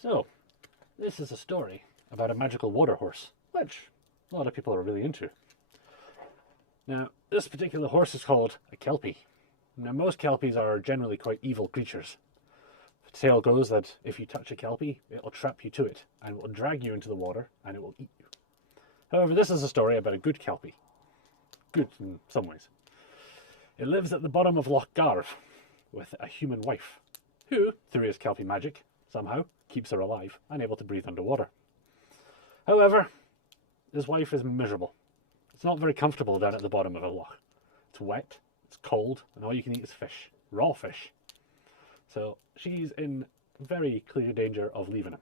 So, this is a story about a magical water horse, which a lot of people are really into. Now, this particular horse is called a Kelpie. Now, most Kelpies are generally quite evil creatures. The tale goes that if you touch a Kelpie, it'll trap you to it, and it will drag you into the water, and it will eat you. However, this is a story about a good Kelpie. Good in some ways. It lives at the bottom of Loch Garv with a human wife, who, through his Kelpie magic, somehow keeps her alive and able to breathe underwater. However, his wife is miserable. It's not very comfortable down at the bottom of a loch. It's wet, it's cold, and all you can eat is fish, raw fish. So she's in very clear danger of leaving him.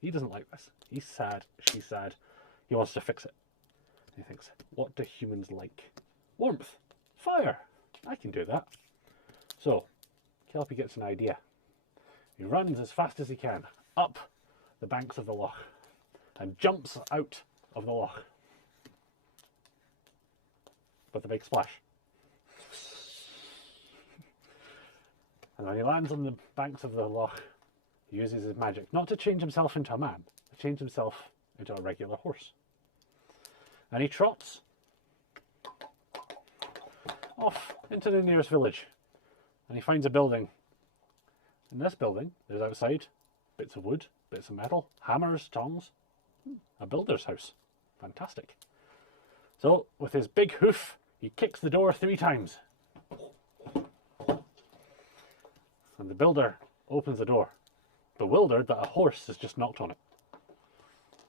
He doesn't like this. He's sad, she's sad. He wants to fix it. He thinks, what do humans like? Warmth, fire, I can do that. So, Kelpie gets an idea. He runs as fast as he can up the banks of the loch and jumps out of the loch with a big splash. And when he lands on the banks of the loch, he uses his magic not to change himself into a man, but to change himself into a regular horse. And he trots off into the nearest village, and he finds a building. In this building, there's outside bits of wood, bits of metal, hammers, tongs, a builder's house. Fantastic. So, with his big hoof, he kicks the door 3 times. And the builder opens the door, bewildered that a horse has just knocked on it.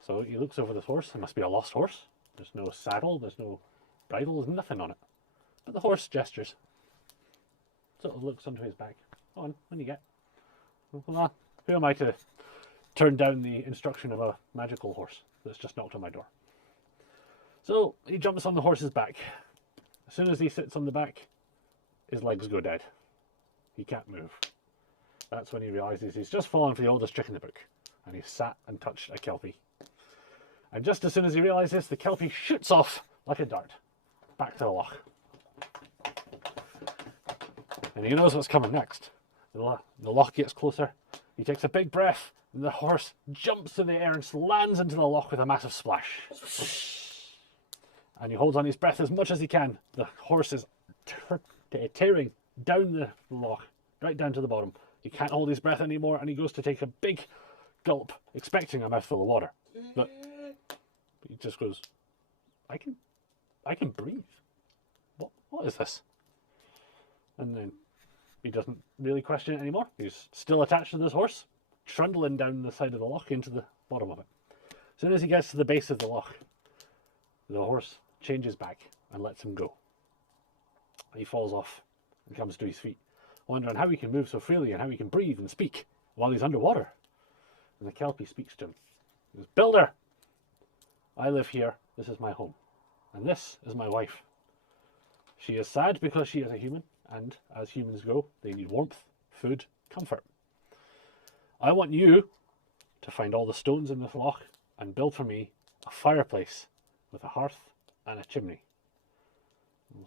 So he looks over this horse. It must be a lost horse. There's no saddle, there's no bridle, there's nothing on it. But the horse gestures. Sort of looks onto his back. Go on, when you get. Well, who am I to turn down the instruction of a magical horse that's just knocked on my door? So he jumps on the horse's back. As soon as he sits on the back, his legs go dead. He can't move. That's when he realizes he's just fallen for the oldest trick in the book, and he's sat and touched a Kelpie. And just as soon as he realizes, the Kelpie shoots off like a dart back to the loch. And he knows what's coming next. The loch gets closer. He takes a big breath, and the horse jumps through the air and lands into the loch with a massive splash. And he holds on his breath as much as he can. The horse is tearing down the loch, right down to the bottom. He can't hold his breath anymore, and he goes to take a big gulp, expecting a mouthful of water. But he just goes, I can breathe. What is this? And then he doesn't really question it anymore. He's still attached to this horse, trundling down the side of the loch into the bottom of it. As soon as he gets to the base of the loch, the horse changes back and lets him go. He falls off and comes to his feet, wondering how he can move so freely and how he can breathe and speak while he's underwater. And the Kelpie speaks to him. He goes, Builder, I live here. This is my home. And this is my wife. She is sad because she is a human, and as humans go, they need warmth, food, comfort. I want you to find all the stones in this loch and build for me a fireplace with a hearth and a chimney.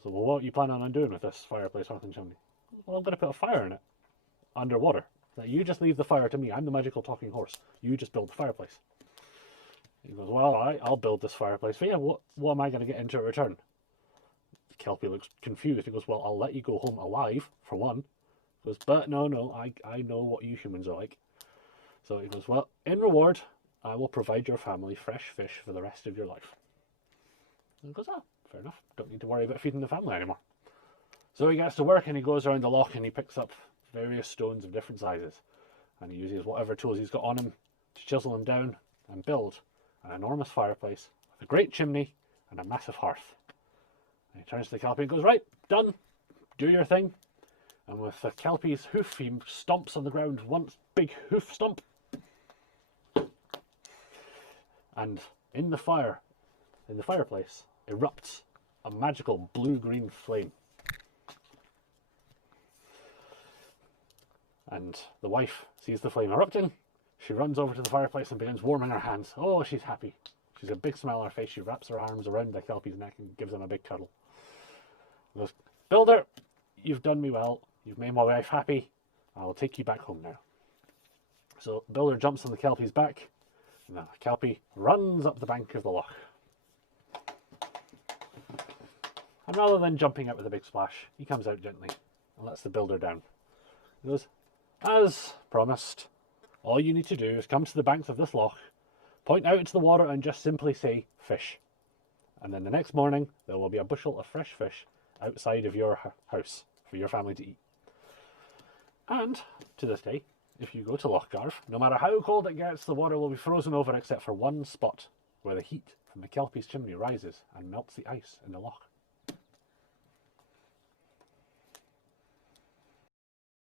So, well, what are you planning on doing with this fireplace, hearth and chimney? Well, I'm going to put a fire in it, underwater. Now, you just leave the fire to me. I'm the magical talking horse. You just build the fireplace. He goes, well, all right, I'll build this fireplace for you. What am I going to get into return? The Kelpie looks confused. He goes, well, I'll let you go home alive, for one. He goes, but no, I know what you humans are like. So he goes, well, in reward, I will provide your family fresh fish for the rest of your life. And he goes, oh, fair enough. Don't need to worry about feeding the family anymore. So he gets to work and he goes around the loch and he picks up various stones of different sizes. And he uses whatever tools he's got on him to chisel them down and build an enormous fireplace with a great chimney and a massive hearth. And he turns to the Kelpie and goes, right, done. Do your thing. And with the Kelpie's hoof, he stomps on the ground once, big hoof stomp. And in the fireplace, erupts a magical blue-green flame. And the wife sees the flame erupting. She runs over to the fireplace and begins warming her hands. Oh, she's happy. She's got a big smile on her face. She wraps her arms around the Kelpie's neck and gives him a big cuddle. He goes, Builder, you've done me well. You've made my wife happy. I'll take you back home now. So the builder jumps on the Kelpie's back, and the Kelpie runs up the bank of the loch. And rather than jumping out with a big splash, he comes out gently and lets the builder down. He goes, as promised, all you need to do is come to the banks of this loch, point out into the water and just simply say, fish. And then the next morning, there will be a bushel of fresh fish outside of your house for your family to eat. And to this day, if you go to Loch Garv, no matter how cold it gets, the water will be frozen over except for one spot where the heat from the Kelpie's chimney rises and melts the ice in the loch.